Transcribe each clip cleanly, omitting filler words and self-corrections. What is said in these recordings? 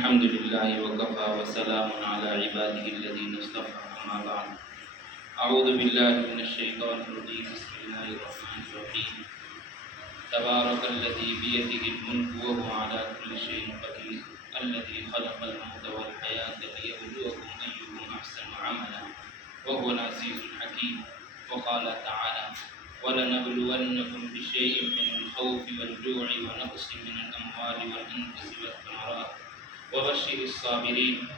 الحمد لله وكفى وسلام على عباده الذين اصطفى أما بعد أعوذ بالله من الشيطان الرجيم بسم الله الرحمن الرحيم تبارك الذي بيده الملك وهو على كل شيء قدير الذي خلق الموت والحياة ليبلوكم أيكم أحسن عملا وهو العزيز الحكيم وقال تعالى ولنبلونكم بشيء من الخوف والجوع ونقص من الأموال والأنفس والثمرات وبشر الصابرين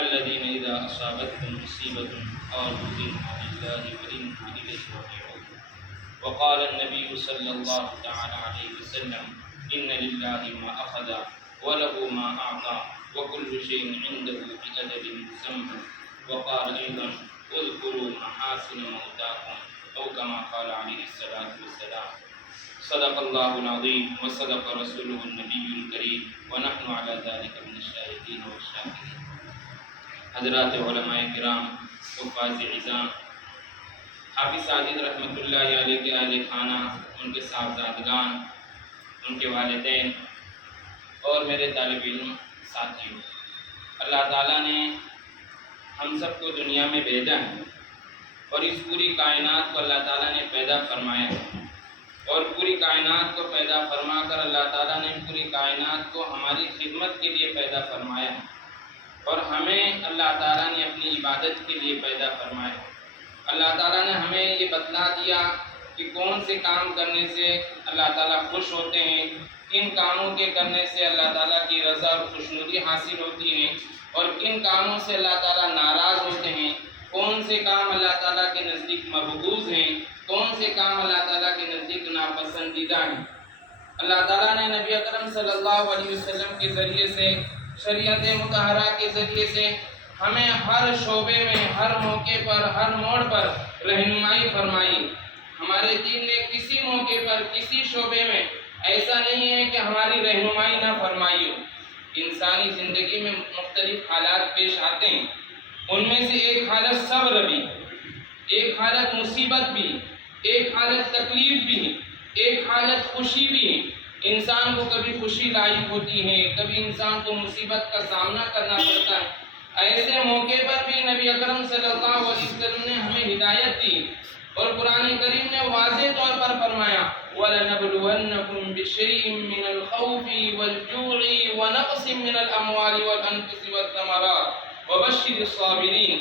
الذين إذا أصابتهم مصيبة قالوا إنا لله وإنا إليه راجعون وقال النبي صلى الله تعالى عليه وسلم إن لله ما أخذ وله ما أعطى وكل شيء عنده بأجل مسمى وقال أيضا اذكروا محاسن موتاكم أو كما قال عليه الصلاة والسلام صدق الله العظيم وصدق رسوله النبي الكريم ونحن على ذلك من الشاهدين والشاكرين. حضرات علماء کرام، حفاظ عظام، حافظ ساجد رحمۃ اللہ علیہ کے اہل خانہ، ان کے صاحبزادگان، ان کے والدین اور میرے طالب علم ساتھیوں، اللہ تعالیٰ نے ہم سب کو دنیا میں بھیجا ہے اور اس پوری کائنات کو اللہ تعالیٰ نے پیدا فرمایا ہے اور پوری کائنات کو پیدا فرما کر اللہ تعالیٰ نے پوری کائنات کو ہماری خدمت کے لیے پیدا فرمایا ہے اور ہمیں اللہ تعالیٰ نے اپنی عبادت کے لیے پیدا فرمایا ہے۔ اللہ تعالیٰ نے ہمیں یہ بتلا دیا کہ کون سے کام کرنے سے اللہ تعالیٰ خوش ہوتے ہیں، کن کاموں کے کرنے سے اللہ تعالیٰ کی رضا اور خوشنودی حاصل ہوتی ہے اور کن کاموں سے اللہ تعالیٰ ناراض ہوتے ہیں، کون سے کام اللہ تعالیٰ کے نزدیک مبغوض ہیں، کون سے کام اللہ تعالیٰ کے نزدیک ناپسندیدہ ہیں۔ اللہ تعالیٰ نے نبی اکرم صلی اللہ علیہ وسلم کے ذریعے سے، شریعت مطہرہ کے ذریعے سے ہمیں ہر شعبے میں، ہر موقع پر، ہر موڑ پر رہنمائی فرمائی۔ ہمارے دین نے کسی موقع پر، کسی شعبے میں ایسا نہیں ہے کہ ہماری رہنمائی نہ فرمائی ہو۔ انسانی زندگی میں مختلف حالات پیش آتے ہیں، ان میں سے ایک حالت صبر بھی، ایک حالت مصیبت بھی، ایک حالت تکلیف بھی، ایک حالت خوشی بھی۔ انسان کو کبھی خوشی لاحق ہوتی ہے، کبھی انسان کو مصیبت کا سامنا کرنا پڑتا ہے۔ ایسے موقع پر بھی نبی اکرم صلی اللہ علیہ وسلم نے ہمیں ہدایت دی اور قرآن کریم نے واضح طور پر فرمایا وَلَنَبْلُوَنَّكُمْ بِشَيْءٍ مِّنَ الْخَوْفِ وَالْجُوعِ وَنَقْصٍ مِّنَ الْأَمْوَالِ وَالْأَنفُسِ وَالثَّمَرَاتِ وَبَشِّرِ الصَّابِرِينَ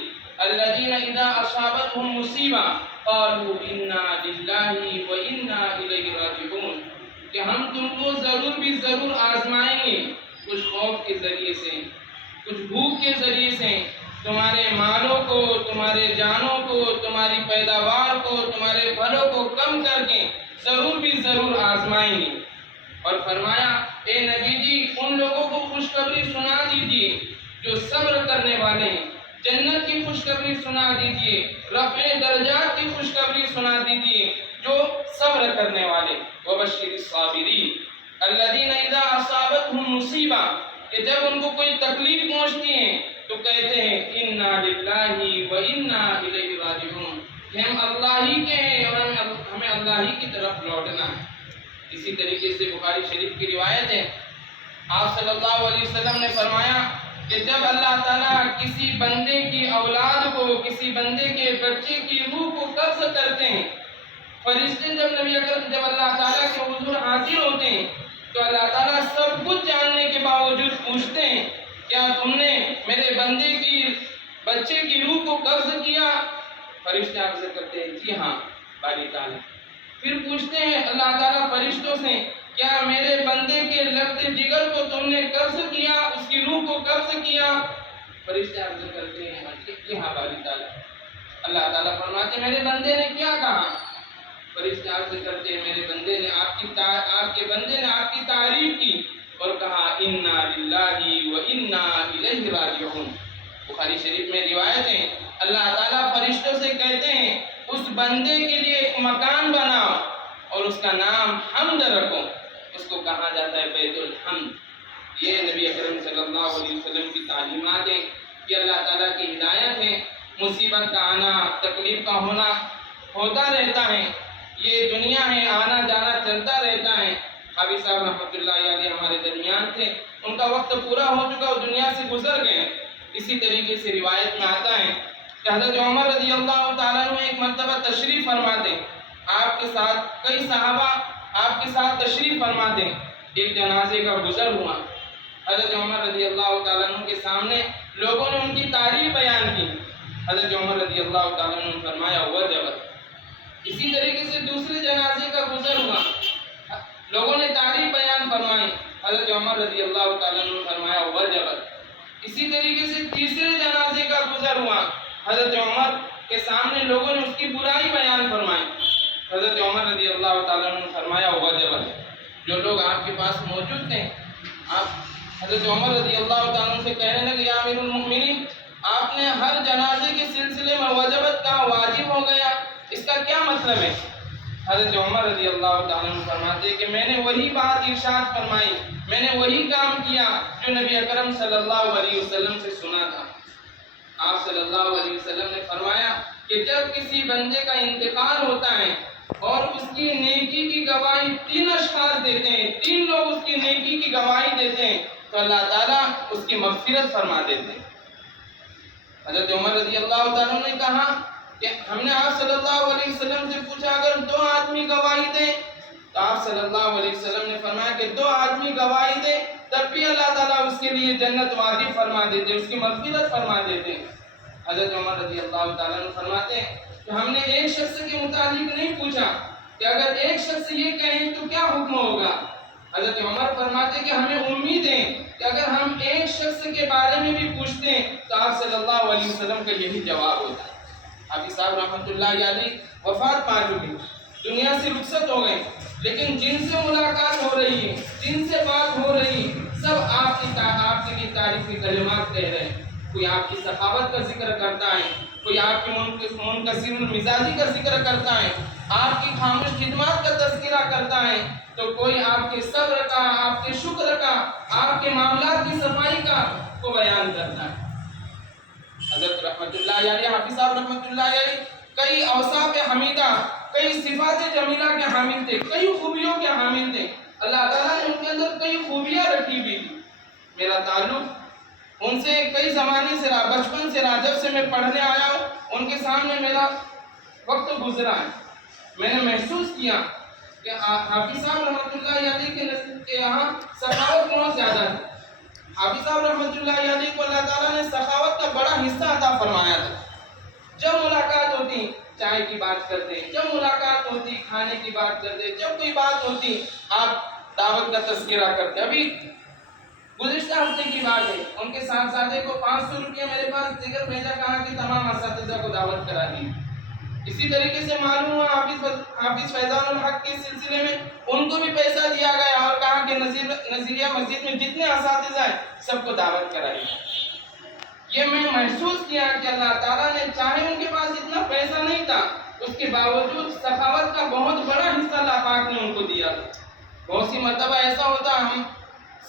الَّذِينَ إِذَا أَصَابَتْهُمْ مُصِيبَةٌ قَالُوا إِنَّا لِلَّهِ وَإِنَّا إِلَيْهِ راجعون، کہ ہم تم کو ضرور بھی ضرور آزمائیں گے، کچھ خوف کے ذریعے سے، کچھ بھوک کے ذریعے سے، تمہارے مالوں کو، تمہارے جانوں کو، تمہاری پیداوار کو، تمہارے پھلوں کو کم کر کے ضرور بھی ضرور آزمائیں گے۔ اور فرمایا اے نبی جی ان لوگوں کو خوشخبری سنا دیجیے جو صبر کرنے والے ہیں، جنت کی خوشخبری سنا دیجیے، رفع درجات کی خوشخبری سنا دیجیے جو صبر کرنے والے۔ وبشر الصابرین الذین اذا اصابتهم مصیبہ، کہ جب ان کو کوئی تکلیف پہنچتی ہے تو کہتے ہیں انا للہ و انا الیہ راجعون، کہ ہم اللہ ہی کے ہیں اور ہمیں اللہ ہی کی طرف لوٹنا ہے۔ اسی طریقے سے بخاری شریف کی روایت ہے، آپ صلی اللہ علیہ وسلم نے فرمایا کہ جب اللہ تعالیٰ کسی بندے کی اولاد کو، کسی بندے کے بچے کی روح کو قبض کرتے ہیں، فرشتے جب نبی اکرم جب اللہ تعالیٰ کے حضور حاضر ہوتے ہیں تو اللہ تعالیٰ سب کچھ جاننے کے باوجود پوچھتے ہیں کیا تم نے میرے بندے کی بچے کی روح کو قبض کیا؟ فرشتے عرض کرتے ہیں جی ہاں باری تعالیٰ۔ پھر پوچھتے ہیں اللہ تعالیٰ فرشتوں سے کیا میرے بندے کے لفظ جگر کو تم نے قبض کیا، اس کی روح کو قبض کیا؟ فرشتے عرض کرتے ہیں جی ہاں باری تعالیٰ۔ اللہ تعالیٰ فرماتے ہیں میرے بندے نے کیا کہا؟ فرشتے عرض کرتے ہیں میرے بندے نے آپ کے بندے نے آپ کی تعریف کی اور کہا انا للہ و انا الیہ راجعون۔ بخاری شریف میں روایت ہے اللہ تعالیٰ فرشتوں سے کہتے ہیں اس بندے کے لیے ایک مکان بناؤ اور اس کا نام حمد رکھو، اس کو کہا جاتا ہے بیت الحمد۔ یہ نبی اکرم صلی اللہ علیہ وسلم کی تعلیمات ہیں، یہ اللہ تعالیٰ کی ہدایت ہے۔ مصیبت کا آنا، تکلیف کا ہونا ہوتا رہتا ہے، یہ دنیا ہے، آنا جانا چلتا رہتا ہے۔ حافظ صاحب رحمۃ اللہ علیہ ہمارے درمیان تھے، ان کا کا وقت پورا ہو چکا، وہ دنیا سے گزر گئے۔ اسی طریقے سے روایت میں آتا ہے کہ حضرت عمر رضی اللہ تعالیٰ عنہ ایک مرتبہ تشریف فرماتے، آپ کے ساتھ کئی صحابہ آپ کے ساتھ تشریف فرماتے، ایک جنازے کا گزر ہوا۔ حضرت عمر رضی اللہ تعالیٰ عنہ کے سامنے لوگوں نے ان کی تعریف بیان کی۔ حضرت عمر رضی اللہ تعالیٰ عنہ نے فرمایا وجبت۔ اسی طریقے سے دوسرے جنازے کا گزر ہوا، لوگوں نے تعریف بیان فرمائی، حضرت عمر رضی اللہ تعالیٰ عنہ نے فرمایا وجبت۔ اسی طریقے سے تیسرے جنازے کا گزر ہوا، حضرت عمر کے سامنے لوگوں نے اس کی برائی بیان فرمائی، حضرت عمر رضی اللہ تعالیٰ عنہ نے فرمایا وجبت۔ جو لوگ آپ کے پاس موجود تھے، آپ حضرت عمر رضی اللہ تعالیٰ عنہ سے کہنے لگے یا امیر المؤمنین، آپ نے ہر جنازے کے سلسلے میں وجبت کہا، واجب ہو گیا، اس کا کیا مطلب ہے؟ حضرت عمر رضی اللہ تعالیٰ عنہ فرماتے کہ میں نے وہی بات ارشاد فرمائی، میں نے وہی کام کیا جو نبی اکرم صلی اللہ علیہ وسلم سے سنا تھا۔ آپ صلی اللہ علیہ وسلم نے فرمایا کہ جب کسی بندے کا انتقال ہوتا ہے اور اس کی نیکی کی گواہی 3 اشخاص دیتے ہیں، 3 لوگ اس کی نیکی کی گواہی دیتے ہیں، تو اللہ تعالیٰ اس کی مغفرت فرما دیتے ہیں۔ حضرت عمر رضی اللہ تعالیٰ نے کہا کہ ہم نے آپ صلی اللہ علیہ وسلم سے پوچھا اگر 2 آدمی گواہی دیں، تو آپ صلی اللہ علیہ وسلم نے فرمایا کہ 2 آدمی گواہی دیں تب بھی اللہ تعالیٰ اس کے لیے جنت واجب فرما دیتے، اس کی مغفرت فرما دیتے۔ حضرت عمر رضی اللہ تعالیٰ نے فرماتے ہیں کہ ہم نے ایک شخص کے متعلق نہیں پوچھا کہ اگر ایک شخص یہ کہیں تو کیا حکم ہوگا۔ حضرت عمر فرماتے کہ ہمیں امید ہے کہ اگر ہم ایک شخص کے بارے میں بھی پوچھتے ہیں تو آپ صلی اللہ علیہ وسلم کا یہی جواب ہوتا ہے۔ حافظ صاحب رحمۃ اللہ علیہ وفات پا چکے، دنیا سے رخصت ہو گئے، لیکن جن سے ملاقات ہو رہی ہے، جن سے بات ہو رہی ہے، سب آپ کی تعریفی کلمات کہہ رہے ہیں۔ کوئی آپ کی سخاوت کا ذکر کرتا ہے، کوئی آپ کی منکسر المزاجی کا ذکر کرتا ہے، آپ کی خاموش خدمات کا تذکرہ کرتا ہے، تو کوئی آپ کے صبر کا، آپ کے شکر کا، آپ کے معاملات کی صفائی کا کو بیان کرتا ہے۔ حضرت رحمت اللہ علیہ، حافظ صاحب رحمت اللہ علیہ کئی اوصاف حمیدہ، کئی صفات جمیلہ کے حامل تھے، کئی خوبیوں کے حامل تھے۔ اللہ تعالیٰ نے ان کے اندر کئی خوبیاں رکھی ہوئی تھی۔ میرا تعلق ان سے کئی زمانے سے رہا، بچپن سے رہا، جب سے میں پڑھنے آیا ہوں ان کے سامنے میرا وقت گزرا ہے۔ میں نے محسوس کیا کہ حافظ صاحب رحمت اللہ علیہ کے یہاں سخاوت بہت زیادہ ہے۔ حافظ صاحب رحمت اللہ علیہ کو اللہ تعالیٰ نے سخاوت کا بڑا حصہ عطا فرمایا تھا۔ جب ملاقات ہوتی چائے کی بات کرتے، جب ملاقات ہوتی کھانے کی بات کرتے، جب کوئی بات ہوتی آپ دعوت کا تذکرہ کرتے۔ ابھی گزشتہ ہفتے کی بات ہے، ان کے صاحبزادے کو 500 روپیہ میرے پاس دیگر بھیجا، کہا کہ تمام اساتذہ کو دعوت کرا دی۔ اسی طریقے سے معلوم ہوا حافظ فیضان الحق کے سلسلے میں ان کو بھی پیسہ دیا گیا اور کہا کہ نظیریہ مسجد میں جتنے اساتذہ ہیں سب کو دعوت کرائی۔ یہ میں محسوس کیا کہ اللہ تعالیٰ نے چاہے ان کے پاس اتنا پیسہ نہیں تھا، اس کے باوجود سخاوت کا بہت بڑا حصہ اللہ پاک نے ان کو دیا۔ بہت سی مرتبہ ایسا ہوتا ہم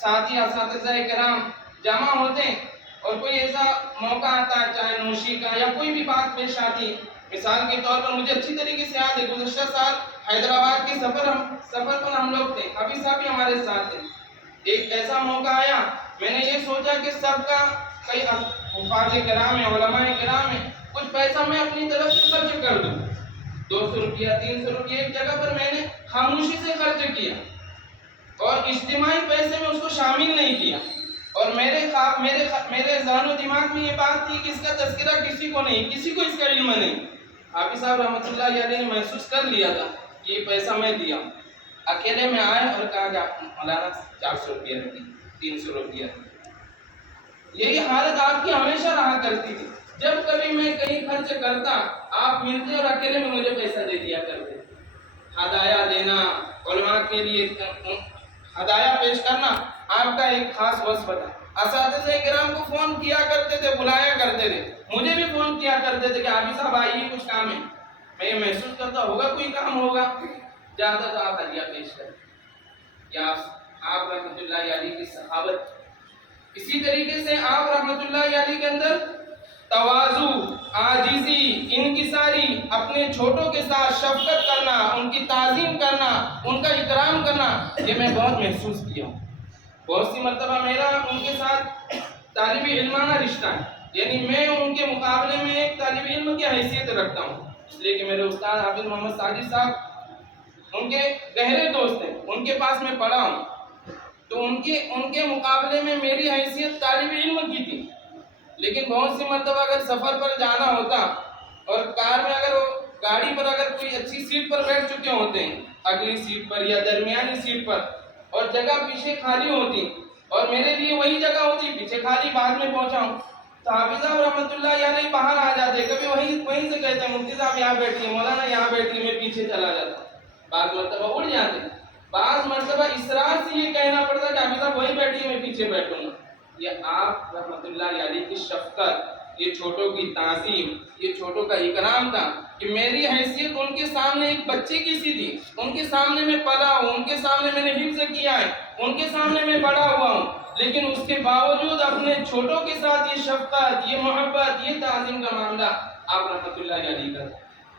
ساتھی اساتذہ کرام جمع ہوتے ہیں اور کوئی ایسا موقع آتا ہے چاہے نوشی کا یا کوئی بھی بات پیش آتی، مثال کے طور پر مجھے اچھی طریقے سے یاد ہے گزشتہ سال حیدرآباد کے سفر پر ہم لوگ تھے، حافظ صاحب بھی ہمارے ساتھ تھے۔ ایک ایسا موقع آیا، میں نے یہ سوچا کہ سب کا کئی حفاظ کرام ہیں، علماء کرام ہیں، کچھ پیسہ میں اپنی طرف سے خرچ کر دوں۔ 200 روپیہ 300 روپیہ ایک جگہ پر میں نے خاموشی سے خرچ کیا اور اجتماعی پیسے میں اس کو شامل نہیں کیا، اور میرے ذہن و دماغ میں یہ بات تھی کہ اس کا تذکرہ کسی کو نہیں، کسی کو اس کا علم نہیں۔ حافظ صاحب رحمۃ اللہ علیہ نے محسوس کر لیا تھا کہ یہ پیسہ میں دیا، اکیلے میں آئے اور کہا کہ مولانا 400 روپیہ رکھیے، 300 روپیہ۔ یہی حالت آپ کی ہمیشہ رہا کرتی تھی، جب کبھی میں کہیں خرچ کرتا آپ ملتے اور اکیلے میں مجھے پیسہ دے دیا کرتے۔ ہدایہ دینا، علماء کے لیے ہدایہ پیش کرنا آپ کا ایک خاص وصف تھا۔ اساتذہ کرام کو فون کیا کرتے تھے، بلایا کرتے تھے، مجھے بھی فون کیا کرتے تھے کہ حافظ صاحب آئیے کچھ کام ہے۔ میں یہ محسوس کرتا ہوگا کوئی کام ہوگا، زیادہ تو آپ ہدیہ پیش کریں یا آپ رحمۃ اللہ علیہ کی سخاوت۔ اسی طریقے سے آپ رحمۃ اللہ علیہ کے اندر تواضع، عاجزی، انکساری، اپنے چھوٹوں کے ساتھ شفقت کرنا، ان کی تعظیم کرنا، ان کا اکرام کرنا، یہ میں بہت محسوس کیا ہوں۔ بہت سی مرتبہ میرا ان کے ساتھ طالب علمانہ رشتہ ہے، یعنی میں ان کے مقابلے میں ایک طالب علم کی حیثیت رکھتا ہوں، اس لیے کہ میرے استاد حافظ محمد ساجد صاحب ان کے گہرے دوست ہیں، ان کے پاس میں پڑھا ہوں، تو ان کے مقابلے میں میری حیثیت طالب علم کی تھی۔ لیکن بہت سی مرتبہ اگر سفر پر جانا ہوتا اور کار میں اگر گاڑی پر اگر کوئی اچھی سیٹ پر بیٹھ چکے ہوتے ہیں، اگلی سیٹ پر یا درمیانی سیٹ پر، اور جگہ پیچھے خالی ہوتی اور میرے لیے وہی جگہ ہوتی پیچھے خالی، بعد میں پہنچا ہوں، تو حافظ صاحب رحمۃ اللہ یعنی باہر آ جاتے، کبھی وہیں سے کہتے ہیں مفتی صاحب یہاں بیٹھیے، مولانا یہاں بیٹھیے، میں پیچھے چلا جاتا، بعض مرتبہ اڑ جاتے، بعض مرتبہ اصرار سے یہ کہنا پڑتا کہ حافظ صاحب وہیں بیٹھیے، میں پیچھے بیٹھوں گا۔ یہ آپ رحمۃ اللہ علیہ کی شفقت، یہ چھوٹوں کی تعظیم، یہ چھوٹوں کا اکرام تھا کہ میری حیثیت ان کے سامنے ایک بچے کی سی تھی، ان کے سامنے میں پلا ہوں، ان کے سامنے میں نے حفظ کیا ہے، ان کے سامنے میں بڑا ہوا ہوں، لیکن اس کے باوجود اپنے چھوٹوں کے ساتھ یہ شفقت، یہ محبت، یہ تعظیم کا معاملہ آپ رحمۃ اللہ علیہ کا۔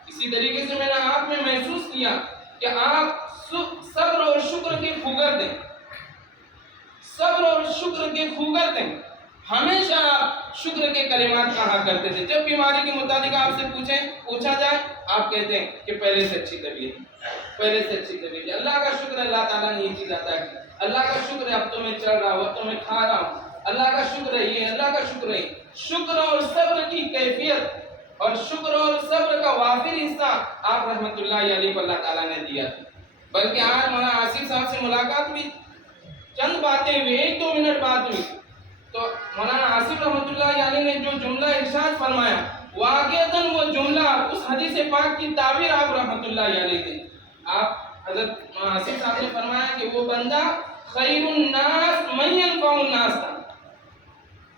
اسی طریقے سے میں نے آپ میں محسوس کیا کہ آپ صبر اور شکر کے خوگر تھے، صبر اور شکر کے خوگر تھے، ہمیشہ آپ شکر کے کلمات کہا کرتے تھے، جب بیماری کے متعلق آپ سے پوچھا جائے آپ کہتے ہیں کہ پہلے سے اچھی طبیعت، پہلے سے اچھی طبیعت، اللہ کا شکر ہے، اللہ تعالیٰ نے یہ چیز عطا کی، اللہ کا شکر ہے اب تو میں چل رہا ہوں، اب تو میں کھا رہا ہوں، اللہ کا شکر ہے یہ، اللہ کا شکر ہے۔ شکر اور صبر کی کیفیت اور شکر اور صبر کا وافر حصہ آپ رحمۃ اللہ علیہ کو اللہ تعالیٰ نے دیا، بلکہ آج مولانا آصف صاحب سے ملاقات بھی چند باتیں ہوئی، 1-2 منٹ بات ہوئی، تو مولانا آصف رحمۃ اللہ علیہ نے جو جملہ ارشاد فرمایا، واقعتاً وہ جملہ اس حدیث پاک کی تعبیر آپ رحمۃ اللہ علیہ تھے۔ آپ حضرت آصف صاحب نے فرمایا کہ وہ بندہ خیر الناس من ينفع الناس تھا،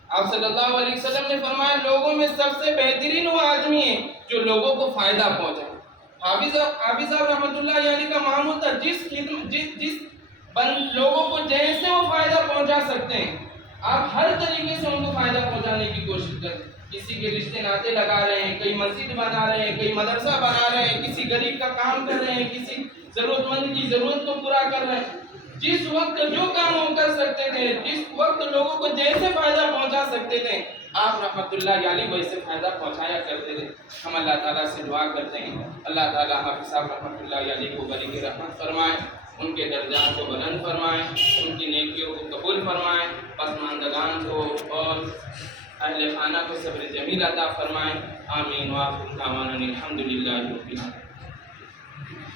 آپ صلی اللہ علیہ وسلم نے فرمایا لوگوں میں سب سے بہترین وہ آدمی ہے جو لوگوں کو فائدہ پہنچائے۔ حافظ صاحب رحمۃ اللہ علیہ کا معمول تھا جس لوگوں کو جیسے وہ فائدہ پہنچا سکتے ہیں آپ ہر طریقے سے ان کو فائدہ پہنچانے کی کوشش کریں، کسی کے رشتے ناطے لگا رہے ہیں، کئی مسجد بنا رہے ہیں، کئی مدرسہ بنا رہے ہیں، کسی غریب کا کام کر رہے ہیں، کسی ضرورت مند کی ضرورت کو پورا کر رہے ہیں، جس وقت جو کام وہ کر سکتے تھے، جس وقت لوگوں کو جیسے فائدہ پہنچا سکتے تھے آپ رحمۃ اللہ علیہ ویسے فائدہ پہنچایا کرتے تھے۔ ہم اللہ تعالیٰ سے دعا کرتے ہیں اللہ تعالیٰ حافظ صاحب رحمۃ اللہ علیہ کو بری رحمت فرمائے، ان کے درجات کو بلند فرمائے، ان کی نیکیوں کو قبول فرمائے، پسماندگان کو اور اہل خانہ کو صبر جمیل عطا فرمائے، آمین۔ وآخر دعوانا الحمد للہ رب العالمین۔